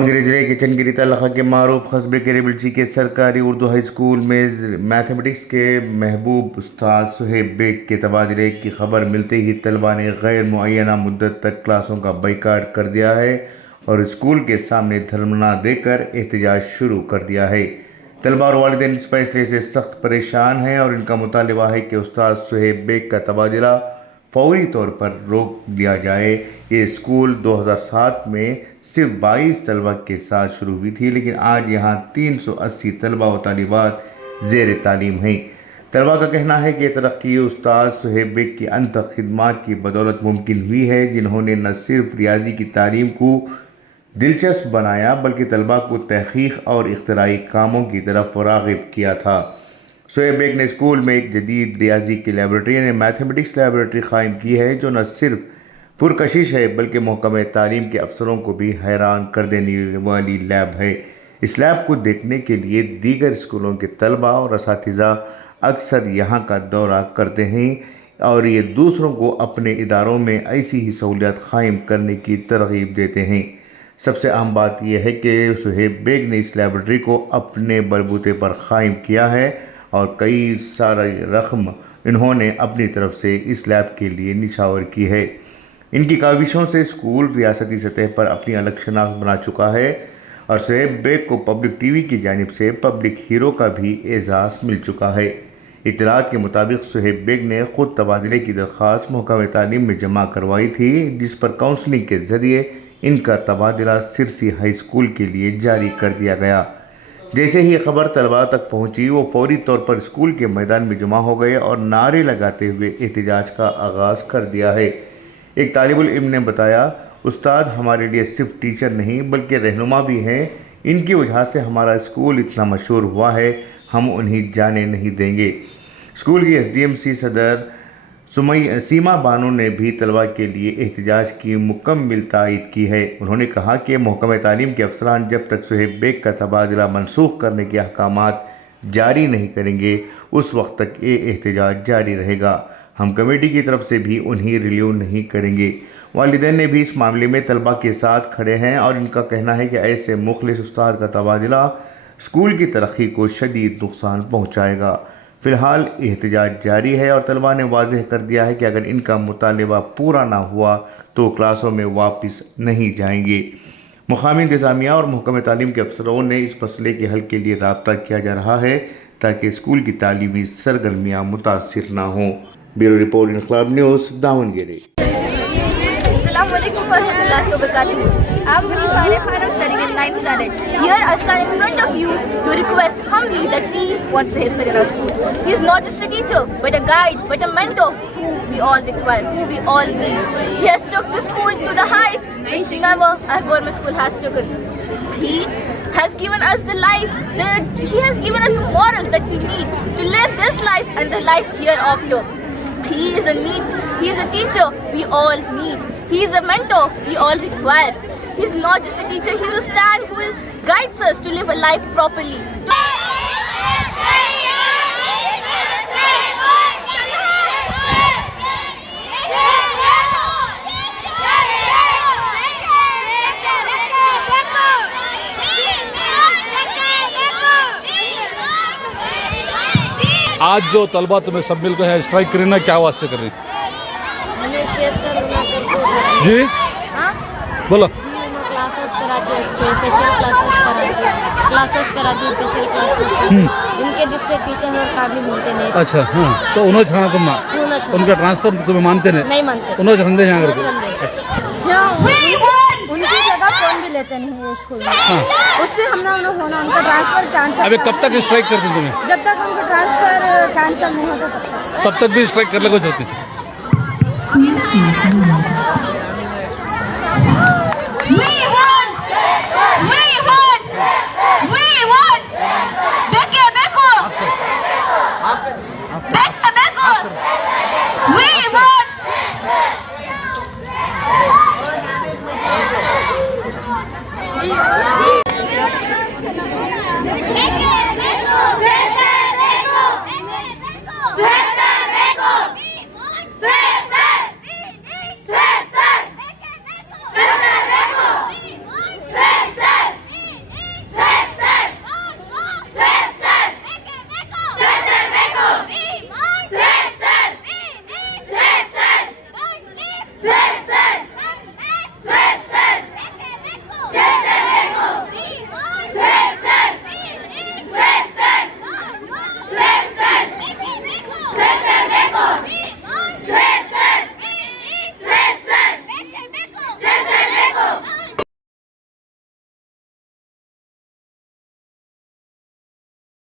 दावनगिरी जिले के चनगिरी तालुका के मारूफ कस्बे के रेबलची के सरकारी उर्दू हाई स्कूल में मैथमेटिक्स के महबूब उस्ताद सुहेब बेग के तबादले की खबर मिलते ही तलबा ने गैर मुअय्यना मुद्दत तक क्लासों का बाइकाट कर दिया है और स्कूल के सामने धरना देकर एहतजाज शुरू कर दिया है। तलबा और वालिदैन इस फैसले से सख्त परेशान हैं और इनका मुतालबा है कि उस्ताद सुहेब बेग का तबादला फौरी तौर पर रोक दिया जाए। ये स्कूल 2007 में सिर्फ 22 तलबा के साथ शुरू हुई थी, लेकिन आज यहाँ 380 तलबा व तालिबात ज़ेर तालीम हैं। तलबा का कहना है कि तरक्की उस्ताद सुहेब बेग की अंतक खिदमात की बदौलत मुमकिन हुई है, जिन्होंने न सिर्फ रियाजी की तालीम को दिलचस्प बनाया बल्कि तलबा को तहक़ीक़ और इख्तराई कामों की तरफ राग़िब किया था। सुहेब बेग ने स्कूल में एक जदीद रियाजी की लैबोरेटरी यानी मैथमेटिक्स लैबोरेटरी क़ायम की है, जो न सिर्फ पुरकशिश है बल्कि महकमे तालीम के अफसरों को भी हैरान कर देने वाली लैब है। इस लैब को देखने के लिए दीगर स्कूलों के तलबा और असातिज़ा अक्सर यहाँ का दौरा करते हैं और ये दूसरों को अपने इदारों में ऐसी ही सहूलियत क़ायम करने की तरग़ीब देते हैं। सबसे अहम बात यह है कि सुहेब बेग ने इस लैबोरेटरी को अपने बलबूते पर क़ायम किया है और कई सारी रकम इन्होंने अपनी तरफ से इस लैब के लिए निछावर की है। इनकी काविशों से स्कूल रियासती सतह पर अपनी अलग शनाख्त बना चुका है और सुहेब बेग को पब्लिक टीवी की जानिब से पब्लिक हीरो का भी एजाज़ मिल चुका है। इत्तलात के मुताबिक सुहेब बेग ने ख़ुद तबादले की दरख्वास्त महकमे तालीम में जमा करवाई थी, जिस पर काउंसलिंग के ज़रिए इनका तबादला सिरसी हाई स्कूल के लिए जारी कर दिया गया। जैसे ही खबर तलबा तक पहुंची, वो फौरी तौर पर स्कूल के मैदान में जमा हो गए और नारे लगाते हुए एहतजाज का आगाज़ कर दिया है। एक तालिबुल इल्म ने बताया, उस्ताद हमारे लिए सिर्फ टीचर नहीं बल्कि रहनुमा भी हैं। इनकी वजह से हमारा स्कूल इतना मशहूर हुआ है, हम उन्हें जाने नहीं देंगे। स्कूल की SDMC सदर सीमा बानो ने भी तलबा के लिए एहतजाज की मुकम्मल तायीद की है। उन्होंने कहा कि महकमे तालीम के अफसरान जब तक सुहेब बेग का तबादला मनसूख करने के अहकामात जारी नहीं करेंगे, उस वक्त तक ये एहतजाज जारी रहेगा। हम कमेटी की तरफ से भी उन्हें रिलीव नहीं करेंगे। वालिदैन ने भी इस मामले में तलबा के साथ खड़े हैं और इनका कहना है कि ऐसे मुखलिस उस्ताद का तबादला स्कूल की तरक्की को शदीद नुकसान पहुँचाएगा। फ़िलहाल एहतजाज जारी है और तलबा ने वाज़ेह कर दिया है कि अगर इनका मुतालबा पूरा ना हुआ तो क्लासों में वापस नहीं जाएंगे। मुक़ामी इंतज़ामिया और महकमे तालीम के अफसरों ने इस मसले के हल के लिए राब्ता किया जा रहा है ताकि स्कूल की तालीमी सरगर्मियाँ मुतासिर ना हों। ब्यूरो रिपोर्ट इनकलाब news, Davanagere. I'm Farid Khan, I'm studying in 9th standard. Here I stand in front of you to request humbly that we want Suhaib Sir in our school. He is not just a teacher, but a guide, but a mentor who we all require, who we all need. He has took the school to the heights which never a government school has taken. He has given us the life, he has given us the morals that we need to live this life and the life hereafter. He is a teacher we all need. He is a mentor we all require. He is not just a teacher, he is a stand who guides us to live a life properly. आज जो तलबा तुम्हें सब मिलकर है strike करना, क्या वास्ते कर रही? हमें शेफ सर होना जी बोलो। क्लासेस कराती है, स्पेशल क्लासेस कराती है, स्पेशल क्लासेस उनके जिससे टीचर और काबिल मिलते नहीं। अच्छा हाँ, तो उन्होंने छाना तुम उनका ट्रांसफर तुम्हें मानते नहीं मानते, उन्होंने छंदे यहाँ करके उनकी जगह कौन भी लेते नहीं है स्कूल में। उससे हम लोग होना उनका ट्रांसफर कैंसिल। अबे कब तक स्ट्राइक करते तुम्हें? जब तक उनका ट्रांसफर कैंसिल नहीं होता तब तक भी स्ट्राइक करने को चाहते। We